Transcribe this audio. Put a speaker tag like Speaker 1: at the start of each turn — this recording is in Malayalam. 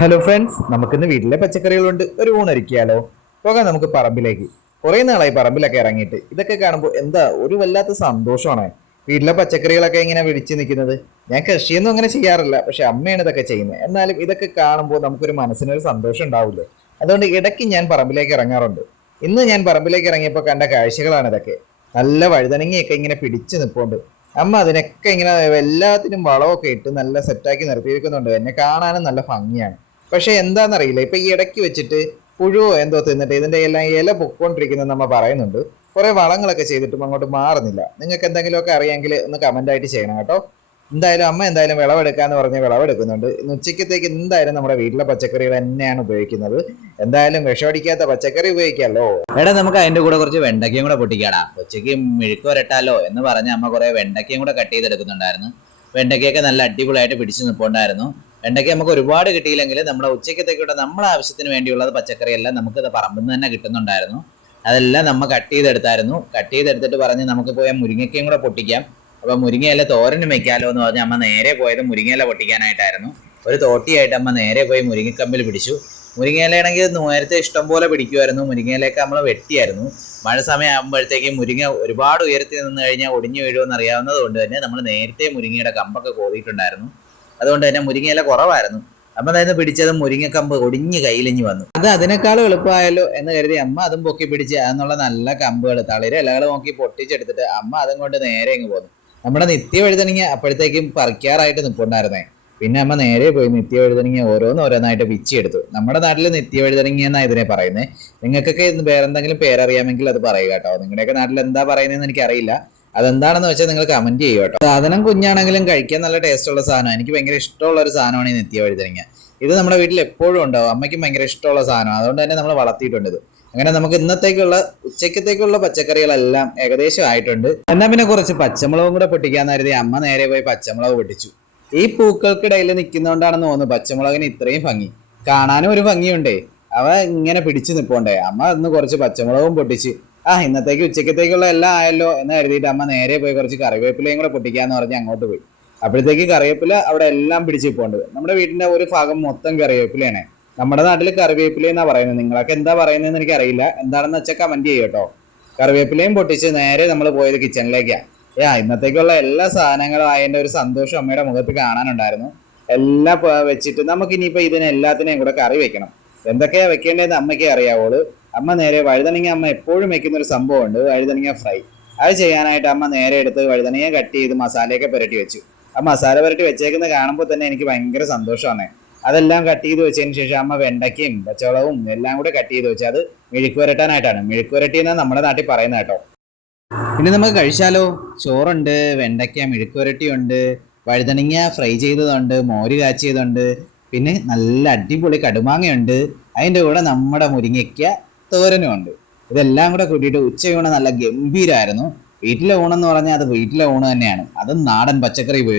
Speaker 1: ഹലോ ഫ്രണ്ട്സ് നമുക്കിന്ന് വീട്ടിലെ പച്ചക്കറികളുണ്ട്. ഒരു ഊണരിക്കാലോ പോകാം നമുക്ക് പറമ്പിലേക്ക്. കുറേ നാളായി പറമ്പിലൊക്കെ ഇറങ്ങിയിട്ട്. ഇതൊക്കെ കാണുമ്പോൾ എന്താ ഒരു വല്ലാത്ത സന്തോഷമാണ്. വീട്ടിലെ പച്ചക്കറികളൊക്കെ ഇങ്ങനെ വിളിച്ചു നിൽക്കുന്നത്. ഞാൻ കൃഷിയൊന്നും അങ്ങനെ ചെയ്യാറില്ല പക്ഷെ അമ്മയാണ് ഇതൊക്കെ ചെയ്യുന്നത്. എന്നാലും ഇതൊക്കെ കാണുമ്പോൾ നമുക്കൊരു മനസ്സിനൊരു സന്തോഷം ഉണ്ടാവില്ലേ? അതുകൊണ്ട് ഇടയ്ക്ക് ഞാൻ പറമ്പിലേക്ക് ഇറങ്ങാറുണ്ട്. ഇന്ന് ഞാൻ പറമ്പിലേക്ക് ഇറങ്ങിയപ്പോൾ കണ്ട കാഴ്ചകളാണ് ഇതൊക്കെ. നല്ല വഴുതനങ്ങയൊക്കെ ഇങ്ങനെ പിടിച്ചു നിൽപ്പുണ്ട് അമ്മ അതിനൊക്കെ ഇങ്ങനെ എല്ലാത്തിനും വളമൊക്കെ ഇട്ട് നല്ല സെറ്റാക്കി നിർത്തിയിരിക്കുന്നുണ്ട് എന്നെ കാണാനും നല്ല ഭംഗിയാണ്. പക്ഷെ എന്താണെന്നറിയില്ല ഇപ്പൊ ഈ ഇടയ്ക്ക് വെച്ചിട്ട് പുഴുവോ എന്തോ തിന്നിട്ട് ഇതിന്റെ എല്ലാം ഇല പൊക്കോണ്ടിരിക്കുന്നത് നമ്മൾ പറയുന്നുണ്ട്. കുറെ വളങ്ങളൊക്കെ ചെയ്തിട്ടും അങ്ങോട്ട് മാറുന്നില്ല. നിങ്ങൾക്ക് എന്തെങ്കിലുമൊക്കെ അറിയാമെങ്കിൽ ഒന്ന് കമന്റ് ആയിട്ട് ചെയ്യണം കേട്ടോ. എന്തായാലും അമ്മ എന്തായാലും വിളവെടുക്കാന്ന് പറഞ്ഞ് വിളവെടുക്കുന്നുണ്ട്. ഇന്ന് ഉച്ചക്കത്തേക്ക് എന്തായാലും നമ്മുടെ വീട്ടിലെ പച്ചക്കറികൾ തന്നെയാണ് ഉപയോഗിക്കുന്നത്. എന്തായാലും വിഷമടിക്കാത്ത പച്ചക്കറി ഉപയോഗിക്കാമല്ലോ.
Speaker 2: എടാ നമുക്ക് അതിന്റെ കൂടെ കുറച്ച് വെണ്ടയ്ക്കയും കൂടെ പൊട്ടിക്കാടാ. ഉച്ചയ്ക്ക് മെഴുക്ക് വരട്ടാലോ എന്ന് പറഞ്ഞ് അമ്മ കുറെ വെണ്ടയ്ക്കയും കൂടെ കട്ട് ചെയ്തെടുക്കുന്നുണ്ടായിരുന്നു. വെണ്ടയ്ക്കൊക്കെ നല്ല അടിപൊളിയായിട്ട് പിടിച്ചു നിൽപ്പുണ്ടായിരുന്നു വെണ്ടയ്ക്ക നമുക്ക് ഒരുപാട് കിട്ടിയില്ലെങ്കിൽ നമ്മുടെ ഉച്ചക്കത്തേക്കൂടെ നമ്മുടെ ആവശ്യത്തിന് വേണ്ടിയുള്ളത് പച്ചക്കറിയെല്ലാം നമുക്ക് പറമ്പിൽ നിന്ന് തന്നെ കിട്ടുന്നുണ്ടായിരുന്നു. അതെല്ലാം നമ്മൾ കട്ട് ചെയ്തെടുത്തായിരുന്നു. കട്ട് ചെയ്തെടുത്തിട്ട് പറഞ്ഞ് നമുക്ക് പോയ മുരിങ്ങയ്ക്കയും കൂടെ പൊട്ടിക്കാം. അപ്പൊ മുരിങ്ങയില തോരനും വെക്കാലോ എന്ന് പറഞ്ഞ് അമ്മ നേരെ പോയത് മുരിങ്ങയില പൊട്ടിക്കാനായിട്ടായിരുന്നു. ഒരു തോട്ടിയായിട്ട് അമ്മ നേരെ പോയി മുരിങ്ങക്കമ്പിൽ പിടിച്ചു. മുരിങ്ങയിലയാണെങ്കിൽ നേരത്തെ ഇഷ്ടം പോലെ പിടിക്കുമായിരുന്നു. മുരിങ്ങയിലൊക്കെ നമ്മൾ വെട്ടിയായിരുന്നു. മഴ സമയം ആകുമ്പോഴത്തേക്കും മുരിങ്ങ ഒരുപാട് ഉയരത്തിൽ നിന്ന് കഴിഞ്ഞാൽ ഒടിഞ്ഞു വീഴുമെന്ന് അറിയാവുന്നത് കൊണ്ട് തന്നെ നമ്മൾ നേരത്തെ മുരിങ്ങയുടെ കമ്പൊക്കെ കോതിയിട്ടുണ്ടായിരുന്നു അതുകൊണ്ട് തന്നെ മുരിങ്ങയില കുറവായിരുന്നു. അമ്മ അതായത് പിടിച്ചത്? മുരിങ്ങക്കമ്പ് ഒടിഞ്ഞ് കയ്യിലിഞ്ഞ് വന്നു. അത് അതിനേക്കാളും എളുപ്പമായല്ലോ എന്ന് കരുതി അമ്മ അതും പൊക്കി പിടിച്ച് അതെന്നുള്ള നല്ല കമ്പുകൾ തളിര ഇലകൾ നോക്കി പൊട്ടിച്ചെടുത്തിട്ട് അമ്മ അതും കൊണ്ട് നേരെ അങ്ങ് പോന്നു. നമ്മുടെ നിത്യ വഴുതനങ്ങ അപ്പോഴത്തേക്കും പറിക്കാറായിട്ട് നിൽപ്പുണ്ടായിരുന്നേ പിന്നെ അമ്മ നേരെ പോയി നിത്യ വഴുതനങ്ങ ഓരോന്ന് ഓരോന്നായിട്ട് വിച്ചെടുത്തു നമ്മുടെ നാട്ടിൽ നിത്യ വഴുതനങ്ങ എന്നാ ഇതിനെ പറയുന്നത് നിങ്ങൾക്കൊക്കെ വേറെന്തെങ്കിലും പേരറിയാമെങ്കിൽ അത് പറയുക കേട്ടോ. നിങ്ങളുടെയൊക്കെ നാട്ടിൽ എന്താ പറയുന്നതെന്ന് എനിക്കറിയില്ല. അതെന്താണെന്ന് വെച്ചാൽ നിങ്ങൾ കമന്റ് ചെയ്യുക കേട്ടോ. സാധനം കുഞ്ഞാണെങ്കിലും കഴിക്കാൻ നല്ല ടേസ്റ്റ് ഉള്ള സാധനം. എനിക്ക് ഭയങ്കര ഇഷ്ടമുള്ള ഒരു സാധനമാണ് ഈ നിത്യ വഴുതനങ്ങ. ഇത് നമ്മുടെ വീട്ടിൽ എപ്പോഴും ഉണ്ടാവും. അമ്മയ്ക്കും ഭയങ്കര ഇഷ്ടമുള്ള സാധനം അതുകൊണ്ട് തന്നെ നമ്മൾ വളർത്തിയിട്ടുണ്ട് അങ്ങനെ നമുക്ക് ഇന്നത്തേക്കുള്ള ഉച്ചക്കത്തേക്കുള്ള പച്ചക്കറികളെല്ലാം ഏകദേശം ആയിട്ടുണ്ട്. എന്നാ പിന്നെ കുറച്ച് പച്ചമുളകും കൂടെ പൊട്ടിക്കാന്ന് കരുതി അമ്മ നേരെ പോയി പച്ചമുളക് പൊട്ടിച്ചു. ഈ പൂക്കൾക്കിടയിൽ നിൽക്കുന്നതുകൊണ്ടാണെന്ന് തോന്നുന്നു പച്ചമുളകിന് ഇത്രയും ഭംഗി. കാണാനും ഒരു ഭംഗിയുണ്ടേ. അവ ഇങ്ങനെ പിടിച്ചു നിൽപ്പുണ്ടേ അമ്മ അന്ന് കുറച്ച് പച്ചമുളകും പൊട്ടിച്ച് ആ ഇന്നത്തേക്ക് ഉച്ചക്കത്തേക്കുള്ള എല്ലാം ആയല്ലോ എന്ന് കരുതിയിട്ട് അമ്മ നേരെ പോയി കുറച്ച് കറിവേപ്പിലയും കൂടെ പൊട്ടിക്കാന്ന് പറഞ്ഞ് അങ്ങോട്ട് പോയി. അപ്പോഴത്തേക്ക് കറിവേപ്പില അവിടെ എല്ലാം പിടിച്ചിപ്പോണ്ട് നമ്മുടെ വീടിന്റെ ഒരു ഭാഗം മൊത്തം കറിവേപ്പിലയാണ്. നമ്മുടെ നാട്ടിൽ കറിവേപ്പില എന്നാ പറയുന്നത്? നിങ്ങളൊക്കെ എന്താ പറയുന്നതെന്ന് എനിക്ക് അറിയില്ല എന്താണെന്ന് വെച്ചാൽ കമന്റ് ചെയ്യും കേട്ടോ. കറിവേപ്പിലയും പൊട്ടിച്ച് നേരെ നമ്മൾ പോയത് കിച്ചണിലേക്കാ യാ ഇന്നത്തേക്കുള്ള എല്ലാ സാധനങ്ങളും ആയതിന്റെ ഒരു സന്തോഷം അമ്മയുടെ മുഖത്ത് കാണാനുണ്ടായിരുന്നു. എല്ലാം വെച്ചിട്ട് നമുക്ക് ഇനിയിപ്പോ ഇതിനെല്ലാത്തിനെയും കൂടെ കറി വെക്കണം. എന്തൊക്കെയാ വെക്കേണ്ടതെന്ന് അമ്മയ്ക്ക് അറിയാവോൾ. അമ്മ നേരെ വഴുതനങ്ങ അമ്മ എപ്പോഴും വെക്കുന്ന ഒരു സംഭവമുണ്ട്. വഴുതനങ്ങ ഫ്രൈ. അത് ചെയ്യാനായിട്ട് അമ്മ നേരെ എടുത്ത് വഴുതനങ്ങ കട്ട് ചെയ്ത് മസാലയൊക്കെ പുരട്ടി വെച്ചു. ആ മസാല പുരട്ടി വെച്ചേക്കുന്ന കാണുമ്പോൾ തന്നെ എനിക്ക് ഭയങ്കര സന്തോഷമാണ്. അതെല്ലാം കട്ട് ചെയ്ത് വെച്ചതിന് ശേഷം അമ്മ വെണ്ടയ്ക്കയും പച്ചവളവും എല്ലാം കൂടെ കട്ട് ചെയ്ത് വെച്ച്. അത് മെഴുക്ക് പുരട്ടാനായിട്ടാണ് മെഴുക്ക് എന്നാണ് നമ്മുടെ നാട്ടിൽ പറയുന്നത് കേട്ടോ. പിന്നെ നമുക്ക് കഴിച്ചാലോ? ചോറുണ്ട് വെണ്ടയ്ക്ക മെഴുക്ക് പുരട്ടിയുണ്ട് വഴുതനങ്ങ ഫ്രൈ ചെയ്തതുണ്ട് മോര് കാച്ചിയതുണ്ട്. പിന്നെ നല്ല അടിപൊളി കടുമാങ്ങയുണ്ട്. അതിന്റെ കൂടെ നമ്മുടെ മുരിങ്ങയ്ക്ക തോരനും ഉണ്ട്. ഇതെല്ലാം കൂടെ കൂട്ടിയിട്ട് ഉച്ചയൂണ് നല്ല ഗംഭീരമായിരുന്നു വീട്ടിലെ ഊണെന്ന് പറഞ്ഞാൽ അത് വീട്ടിലെ ഊണ് തന്നെയാണ്. അതും നാടൻ പച്ചക്കറി ഉപയോഗിച്ചു